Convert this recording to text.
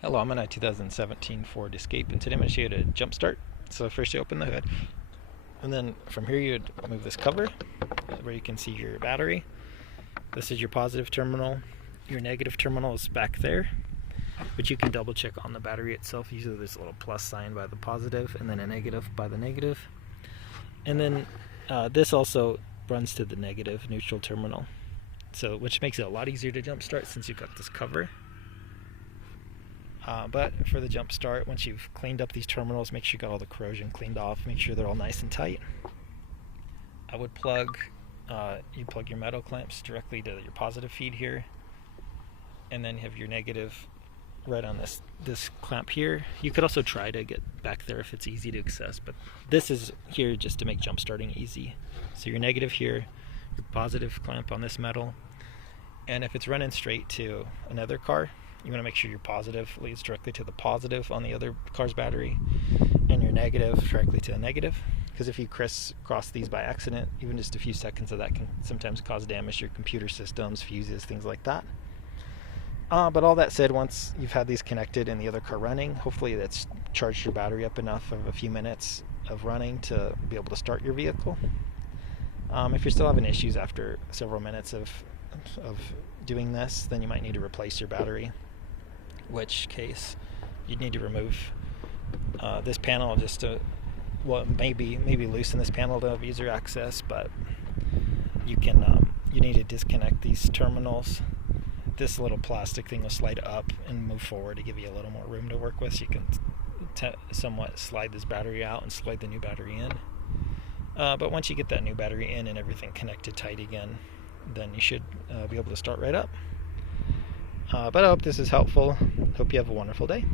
Hello, I'm in a 2017 Ford Escape, and today I'm going to show you how to jump start. So first you open the hood, and then from here you'd move this cover where you can see your battery. This is your positive terminal. Your negative terminal is back there, but you can double check on the battery itself. Usually there's a little plus sign by the positive and then a negative by the negative. And then this also runs to the negative neutral terminal, which makes it a lot easier to jump start since you've got this cover. But for the jump start, once you've cleaned up these terminals, make sure you got all the corrosion cleaned off, make sure they're all nice and tight. I would plug your metal clamps directly to your positive feed here, and then you have your negative right on this clamp here. You could also try to get back there if it's easy to access, but this is here just to make jump starting easy. So your negative here, your positive clamp on this metal, and if it's running straight to another car, you want to make sure your positive leads directly to the positive on the other car's battery, and your negative directly to the negative. Because if you crisscross these by accident, even just a few seconds of that can sometimes cause damage to your computer systems, fuses, things like that. But all that said, once you've had these connected and the other car running, hopefully that's charged your battery up enough of a few minutes of running to be able to start your vehicle. If you're still having issues after several minutes of doing this, then you might need to replace your battery, which case you'd need to remove this panel just to, well, maybe loosen this panel to have user access, but you need to disconnect these terminals. This little plastic thing will slide up and move forward to give you a little more room to work with, so you can somewhat slide this battery out and slide the new battery in. But once you get that new battery in and everything connected tight again, then you should be able to start right up. But I hope this is helpful. Hope you have a wonderful day.